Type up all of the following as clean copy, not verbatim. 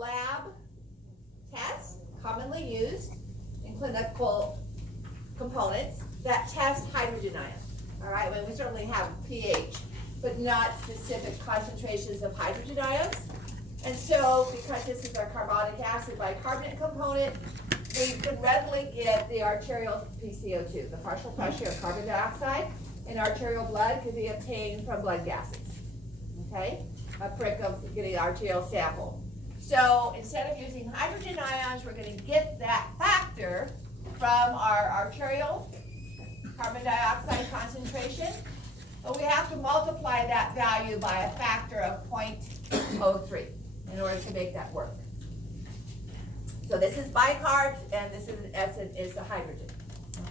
lab test commonly used in clinical components that test hydrogen ions. All right, well, we certainly have pH, but not specific concentrations of hydrogen ions. And so, because this is our carbonic acid bicarbonate component, we can readily get the arterial PCO2, the partial pressure of carbon dioxide in arterial blood can be obtained from blood gases. Okay, a prick of getting an arterial sample. So instead of using hydrogen ions, we're going to get that factor from our arterial carbon dioxide concentration, but we have to multiply that value by a factor of 0.03 in order to make that work. So this is bicarbs, and this is the hydrogen.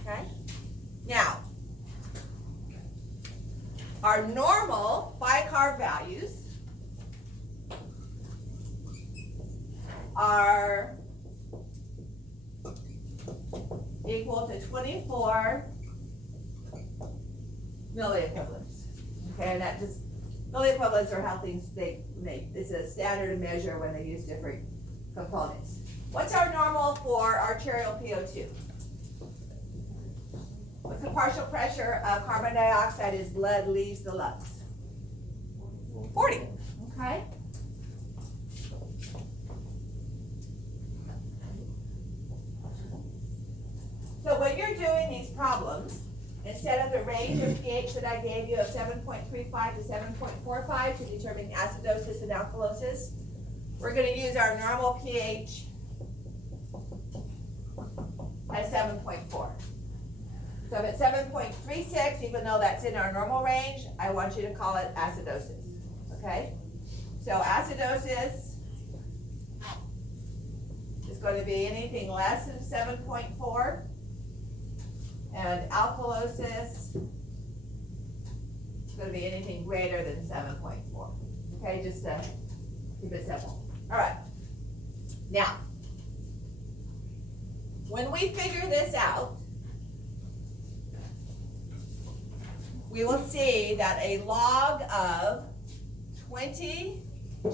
Okay. Now, our normal bicarb values are equal to 24 milliequivalents. Okay, and that just milliequivalents are how things they make. This is a standard measure when they use different components. What's our normal for arterial PO2? What's the partial pressure of carbon dioxide as blood leaves the lungs? 40. Okay. So when you're doing these problems, instead of the range of pH that I gave you of 7.35 to 7.45 to determine acidosis and alkalosis, we're going to use our normal pH at 7.4. So if it's 7.36, even though that's in our normal range, I want you to call it acidosis. Okay? So acidosis is going to be anything less than 7.4. And alkalosis is going to be anything greater than 7.4. Okay, just to keep it simple. All right. Now, when we figure this out, we will see that a log of 20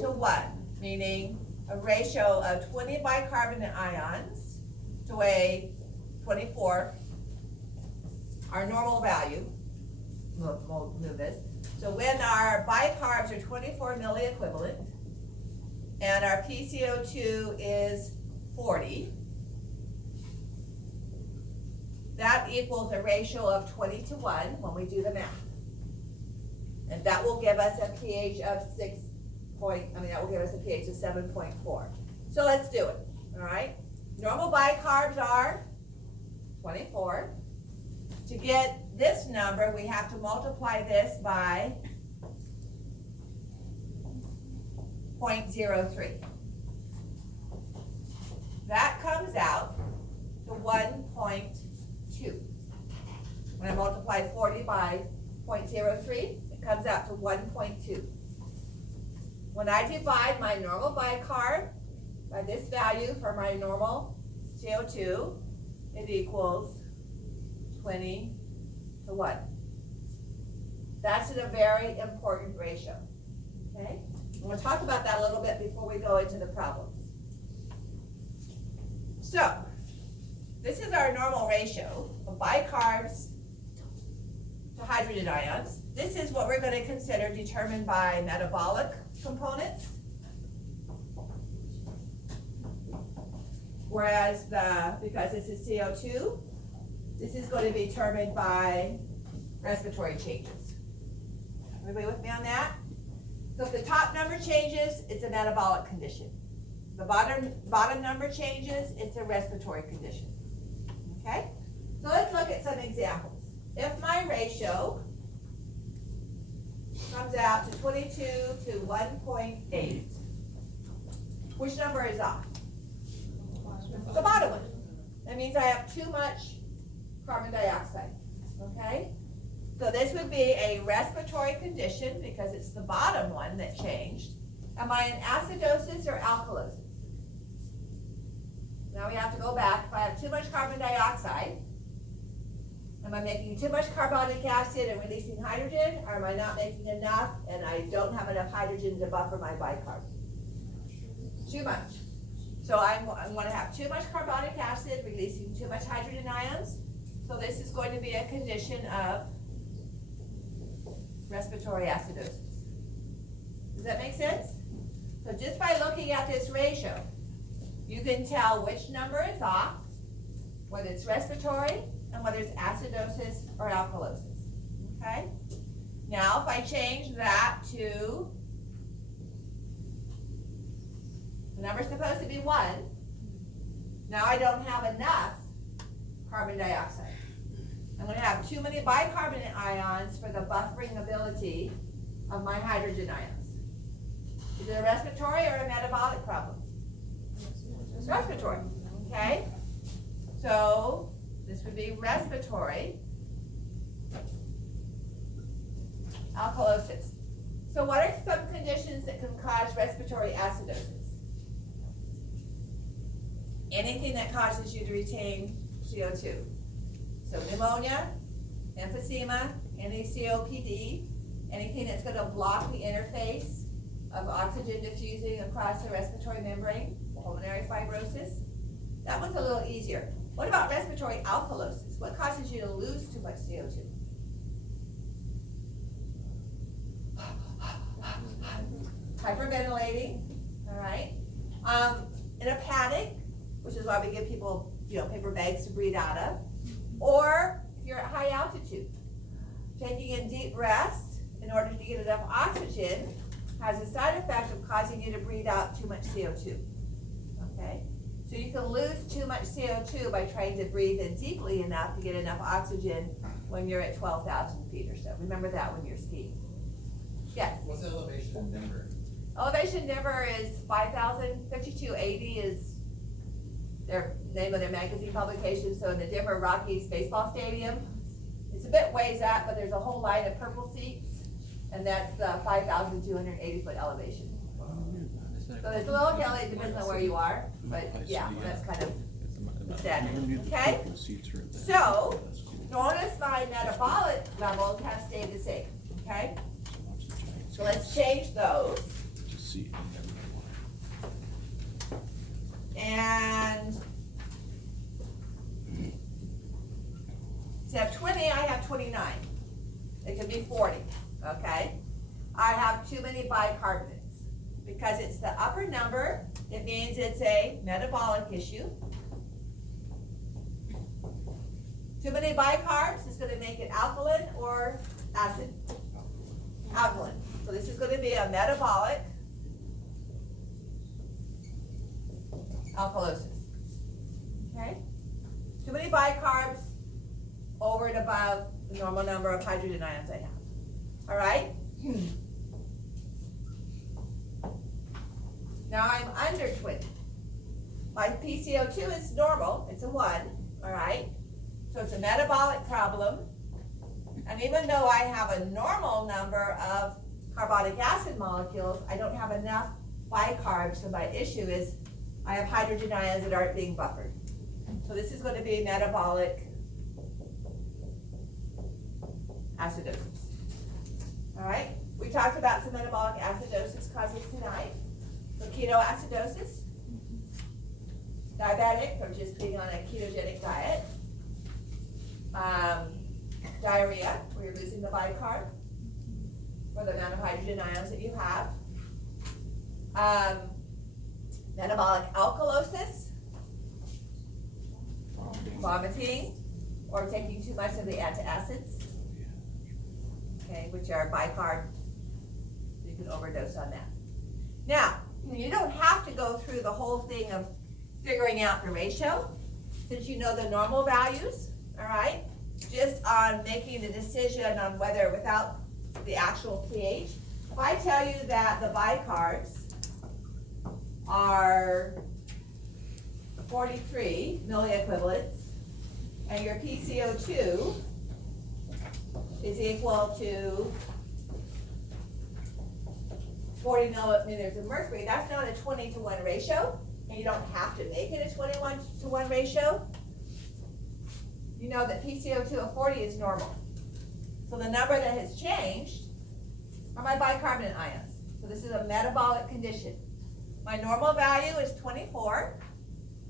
to 1, meaning a ratio of 20 bicarbonate ions to a 24, our normal value, we'll move this. So when our bicarbs are 24 milliequivalent and our PCO2 is 40, that equals a ratio of 20 to 1 when we do the math. And that will give us a pH of that will give us a pH of 7.4. So let's do it, all right? Normal bicarbs are 24. To get this number, we have to multiply this by 0.03. That comes out to 1.2. When I multiply 40 by 0.03, it comes out to 1.2. When I divide my normal bicarb by this value for my normal CO2, it equals 20 to 1. That's a very important ratio. Okay? And we'll talk about that a little bit before we go into the problems. So, this is our normal ratio of bicarbs to hydrogen ions. This is what we're going to consider determined by metabolic components. Whereas because this is CO2, this is going to be determined by respiratory changes. Everybody with me on that? So if the top number changes, it's a metabolic condition. The bottom number changes, it's a respiratory condition. Okay? So let's look at some examples. If my ratio comes out to 22 to 1.8, which number is off? The bottom one. That means I have too much carbon dioxide. Okay? So this would be a respiratory condition because it's the bottom one that changed. Am I in acidosis or alkalosis? Now we have to go back. If I have too much carbon dioxide, am I making too much carbonic acid and releasing hydrogen, or am I not making enough and I don't have enough hydrogen to buffer my bicarb? Too much. So I'm going to have too much carbonic acid releasing too much hydrogen ions. So this is going to be a condition of respiratory acidosis. Does that make sense? So just by looking at this ratio, you can tell which number is off, whether it's respiratory and whether it's acidosis or alkalosis. Okay? Now if I change that to, the number's supposed to be 1, now I don't have enough carbon dioxide. I'm going to have too many bicarbonate ions for the buffering ability of my hydrogen ions. Is it a respiratory or a metabolic problem? It's respiratory, okay? So this would be respiratory alkalosis. So what are some conditions that can cause respiratory acidosis? Anything that causes you to retain CO2. So pneumonia, emphysema, any COPD, anything that's going to block the interface of oxygen diffusing across the respiratory membrane, pulmonary fibrosis. That one's a little easier. What about respiratory alkalosis? What causes you to lose too much CO2? Hyperventilating, all right? In a panic, which is why we give people, paper bags to breathe out of. Or if you're at high altitude, taking in deep breaths in order to get enough oxygen has a side effect of causing you to breathe out too much CO2, okay? So you can lose too much CO2 by trying to breathe in deeply enough to get enough oxygen when you're at 12,000 feet or so. Remember that when you're skiing. Yes? What's the elevation in Denver? Elevation in Denver is 5,000, 5280 is their name of their magazine publication. So in the Denver Rockies baseball stadium, it's a bit ways up, but there's a whole line of purple seats, and that's the 5,280 foot elevation. So it's a little hilly, it depends on where you are, but yeah, that's kind of the standard, okay? So, notice my metabolic levels have stayed the same, okay? So let's change those. And instead of 20, I have 29. It could be 40, okay? I have too many bicarbonates. Because it's the upper number, it means it's a metabolic issue. Too many bicarbs is going to make it alkaline or acid. Alkaline. So this is going to be a metabolic alkalosis. Okay? Too many bicarbs over and above the normal number of hydrogen ions I have. All right? Now I'm under 20. My PCO2 is normal, it's a 1, all right? So it's a metabolic problem. And even though I have a normal number of carbonic acid molecules, I don't have enough bicarbs, so my issue is I have hydrogen ions that aren't being buffered. So this is going to be metabolic acidosis. All right? We talked about some metabolic acidosis causes tonight. So ketoacidosis, diabetic or just being on a ketogenic diet, diarrhea, where you're losing the bicarb or the amount of hydrogen ions that you have, metabolic alkalosis, vomiting, or taking too much of the antacids, okay, which are bicarb, so you can overdose on that. Now, you don't have to go through the whole thing of figuring out the ratio, since you know the normal values, all right? Just on making the decision on whether, without the actual pH, if I tell you that the bicarbs are 43 milliequivalents, and your PCO2 is equal to 40 millimeters of mercury, that's not a 20-to-1 ratio, and you don't have to make it a 21-to-1 ratio. You know that PCO2 of 40 is normal. So the number that has changed are my bicarbonate ions. So this is a metabolic condition. My normal value is 24.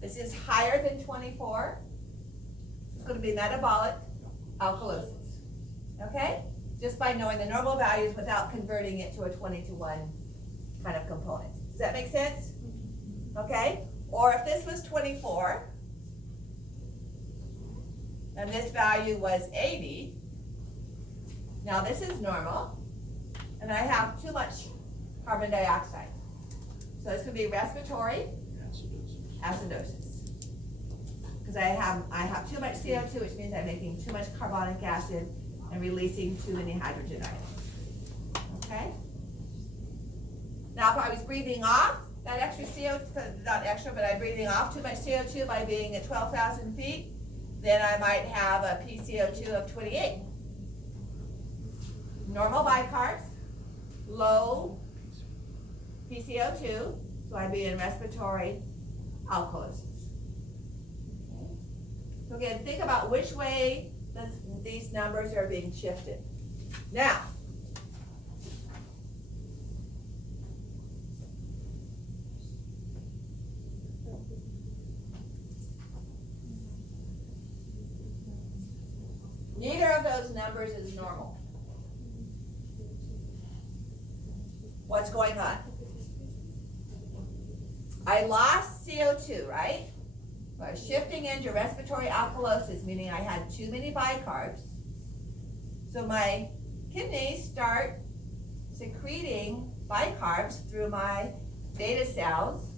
This is higher than 24. It's going to be metabolic alkalosis. Okay? Just by knowing the normal values without converting it to a 20-to-1 kind of component. Does that make sense? Okay? Or if this was 24, and this value was 80, now this is normal, and I have too much carbon dioxide. So this would be respiratory acidosis. Because I have too much CO2, which means I'm making too much carbonic acid and releasing too many hydrogen ions. Okay? Now if I was breathing off that extra CO2, not extra, but I'm breathing off too much CO2 by being at 12,000 feet, then I might have a PCO2 of 28. Normal bicarbs, low PCO2, so I'd be in respiratory alkalosis. Okay. So again, think about which way these numbers are being shifted. Now, neither of those numbers is normal. What's going on? I lost CO2, right? I was shifting into respiratory alkalosis, meaning I had too many bicarbs. So my kidneys start secreting bicarbs through my beta cells.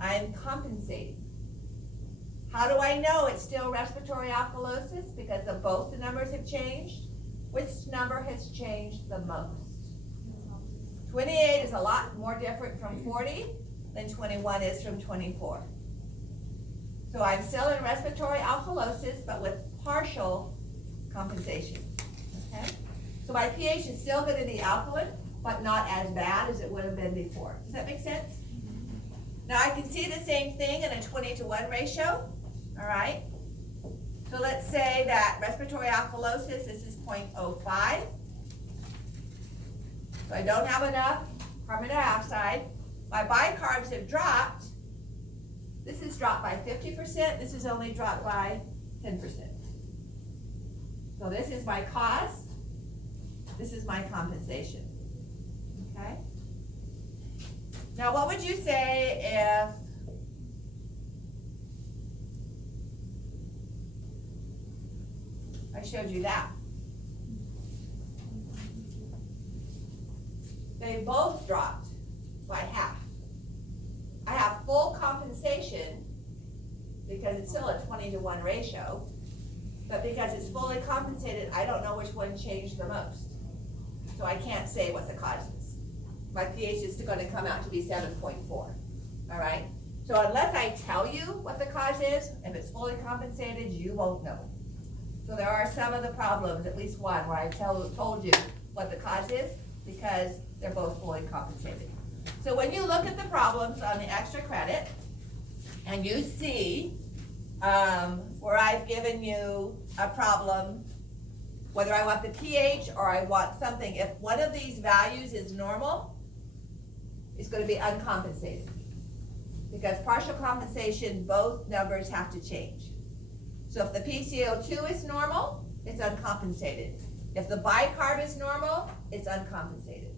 I'm compensating. How do I know it's still respiratory alkalosis? Because of both the numbers have changed. Which number has changed the most? 28 is a lot more different from 40 than 21 is from 24. So I'm still in respiratory alkalosis, but with partial compensation. Okay? So my pH is still going to be alkaline, but not as bad as it would have been before. Does that make sense? Now I can see the same thing in a 20-to-1 ratio. All right? So let's say that respiratory alkalosis, this is 0.05. So I don't have enough carbon dioxide. My bicarbs have dropped. This is dropped by 50%. This is only dropped by 10%. So this is my cost. This is my compensation. Okay? Now what would you say if I showed you that? They both dropped by half. I have full compensation because it's still a 20-to-1 ratio, but because it's fully compensated, I don't know which one changed the most. So I can't say what the cause is. My pH is going to come out to be 7.4, all right? So unless I tell you what the cause is, if it's fully compensated, you won't know. So there are some of the problems, at least one, where I told you what the cause is, because they're both fully compensated. So when you look at the problems on the extra credit, and you see where I've given you a problem, whether I want the pH or I want something, if one of these values is normal, it's going to be uncompensated. Because partial compensation, both numbers have to change. So if the PCO2 is normal, it's uncompensated. If the bicarb is normal, it's uncompensated.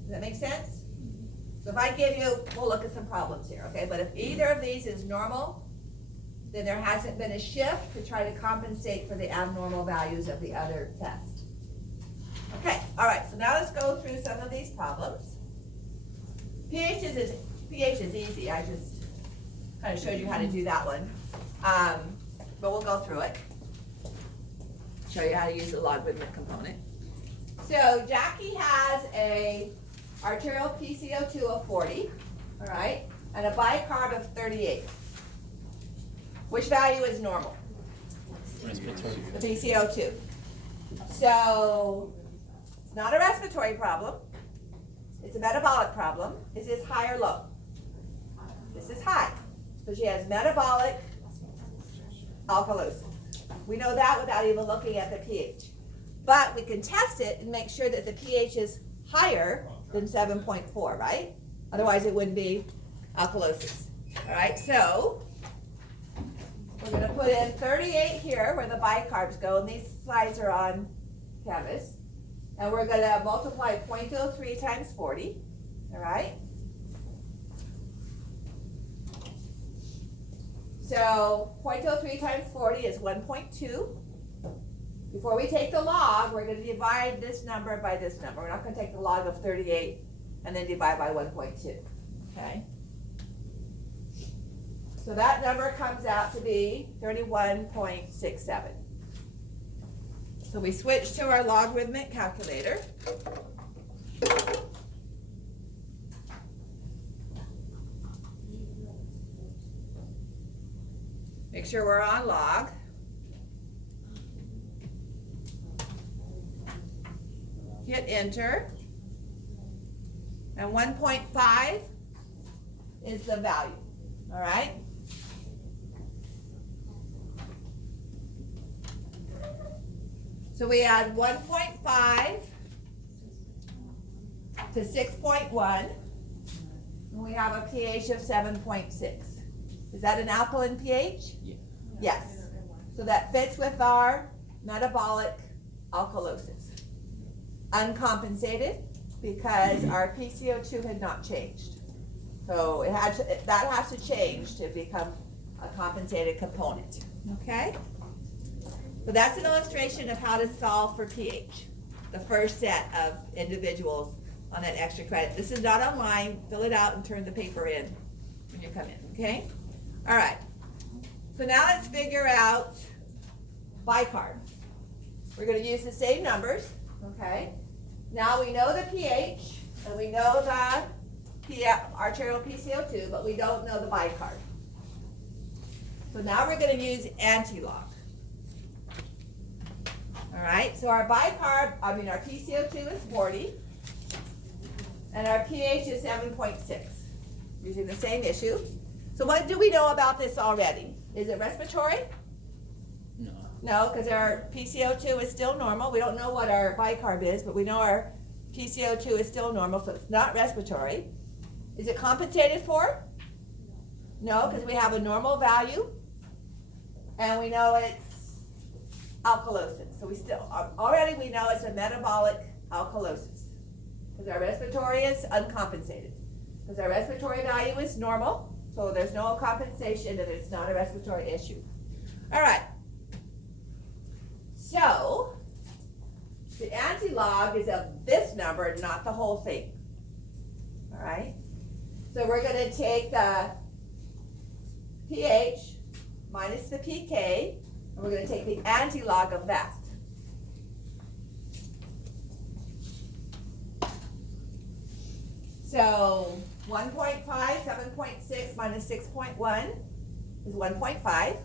Does that make sense? So if I give you, we'll look at some problems here, okay? But if either of these is normal, then there hasn't been a shift to try to compensate for the abnormal values of the other test. Okay, all right, so now let's go through some of these problems. pH is easy. I just kind of showed you how to do that one. But we'll go through it. Show you how to use the logarithmic component. So Jackie has a arterial PCO2 of 40, all right, and a bicarb of 38. Which value is normal? Respiratory. The PCO2. So it's not a respiratory problem. It's a metabolic problem. Is this high or low? This is high. So she has metabolic alkalosis. We know that without even looking at the pH. But we can test it and make sure that the pH is higher than 7.4, right? Otherwise, it wouldn't be alkalosis. All right, so we're gonna put in 38 here where the bicarbs go, and these slides are on Canvas. And we're gonna multiply 0.03 times 40, all right? So 0.03 times 40 is 1.2. Before we take the log, we're gonna divide this number by this number. We're not gonna take the log of 38 and then divide by 1.2, okay? So that number comes out to be 31.67. So we switch to our logarithmic calculator. Make sure we're on log. Hit enter. And 1.5 is the value, all right? So we add 1.5 to 6.1, and we have a pH of 7.6. Is that an alkaline pH? Yeah. Yes. So that fits with our metabolic alkalosis. Uncompensated because our PCO2 had not changed. So that has to change to become a compensated component, okay? So that's an illustration of how to solve for pH, the first set of individuals on that extra credit. This is not online. Fill it out and turn the paper in when you come in, okay? All right. So now let's figure out bicarb. We're going to use the same numbers, okay? Now we know the pH and we know the arterial PCO2, but we don't know the bicarb. So now we're going to use antilog. All right, so our our PCO2 is 40, and our pH is 7.6, using the same issue. So what do we know about this already? Is it respiratory? No. No, because our PCO2 is still normal. We don't know what our bicarb is, but we know our PCO2 is still normal, so it's not respiratory. Is it compensated for? No, because we have a normal value, and we know it's alkalosis. So already we know it's a metabolic alkalosis, because our respiratory is uncompensated. Because our respiratory value is normal, so there's no compensation and it's not a respiratory issue. All right. So the antilog is of this number, not the whole thing. All right. So we're going to take the pH minus the pK, and we're going to take the antilog of that. So 1.5, 7.6 minus 6.1 is 1.5.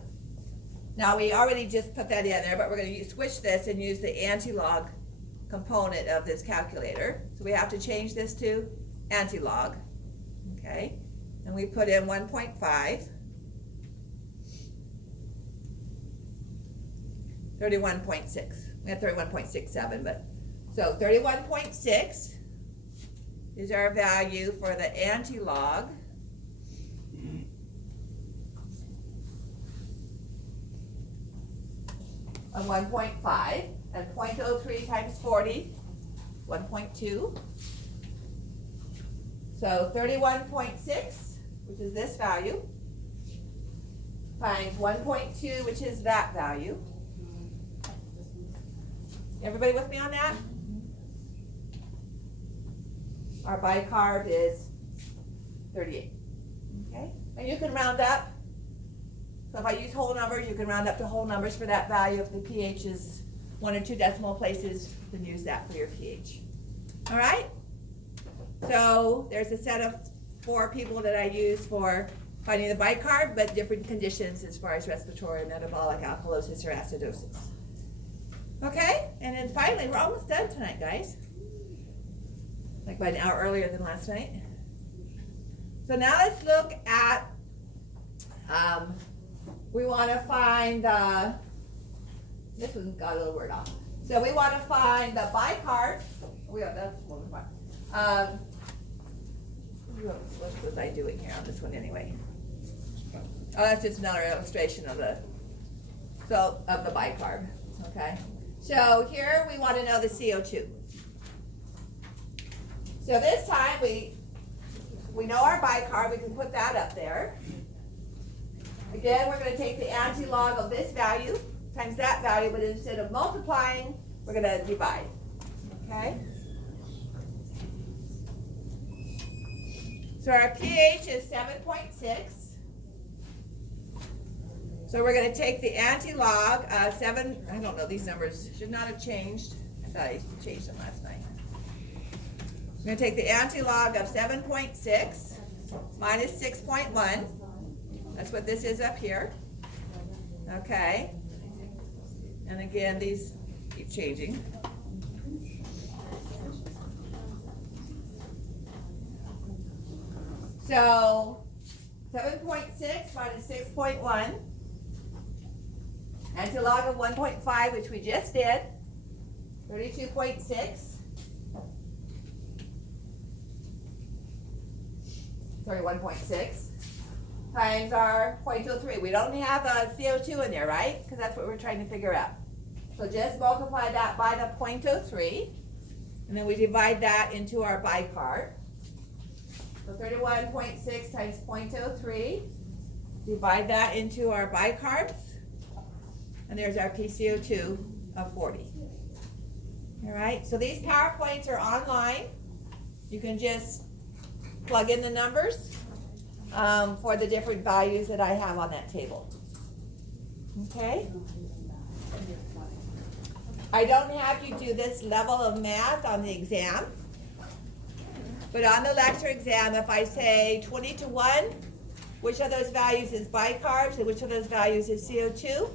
Now we already just put that in there, but we're going to switch this and use the antilog component of this calculator. So we have to change this to antilog, okay? And we put in 1.5. 31.6. We had 31.67, but so 31.6 is our value for the antilog. Of 1.5, and 0.03 times 40, 1.2. So 31.6, which is this value, times 1.2, which is that value. Everybody with me on that? Our bicarb is 38, okay? And you can round up. So if I use whole numbers, you can round up to whole numbers for that value. If the pH is 1 or 2 decimal places, you can use that for your pH. All right? So there's a set of 4 people that I use for finding the bicarb, but different conditions as far as respiratory, metabolic, alkalosis, or acidosis. Okay? And then finally, we're almost done tonight, guys. Like by an hour earlier than last night. So now let's look at, we want to find this one got a little word off. So we want to find the bicarb. We have that's one part. What was I doing here on this one anyway? Oh, that's just another illustration of the bicarb, okay? So here we want to know the CO2. So this time we know our bicarb, we can put that up there. Again, we're going to take the anti-log of this value times that value, but instead of multiplying, we're going to divide, okay? So our pH is 7.6. So we're going to take the anti-log, I don't know, these numbers should not have changed. I thought I changed them last night. We're going to take the anti-log of 7.6 minus 6.1. That's what this is up here. Okay. And again, these keep changing. So 7.6 minus 6.1. Anti-log of 1.5, which we just did. 32.6. Sorry, 1.6 times our 0.03. We don't have a CO2 in there, right? Because that's what we're trying to figure out. So just multiply that by the 0.03, and then we divide that into our bicarb. So 31.6 times 0.03, divide that into our bicarbs, and there's our PCO2 of 40. All right, so these PowerPoints are online. You can just plug in the numbers for the different values that I have on that table. Okay? I don't have you do this level of math on the exam, but on the lecture exam, if I say 20 to 1, which of those values is bicarbs and which of those values is CO2?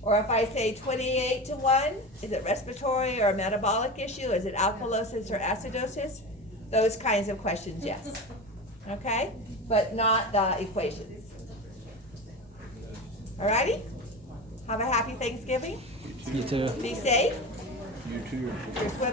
Or if I say 28 to 1, is it respiratory or a metabolic issue? Is it alkalosis or acidosis? Those kinds of questions, yes. Okay? But not the equations. Alrighty? Have a happy Thanksgiving. You too. Be safe. You too. You're swimming.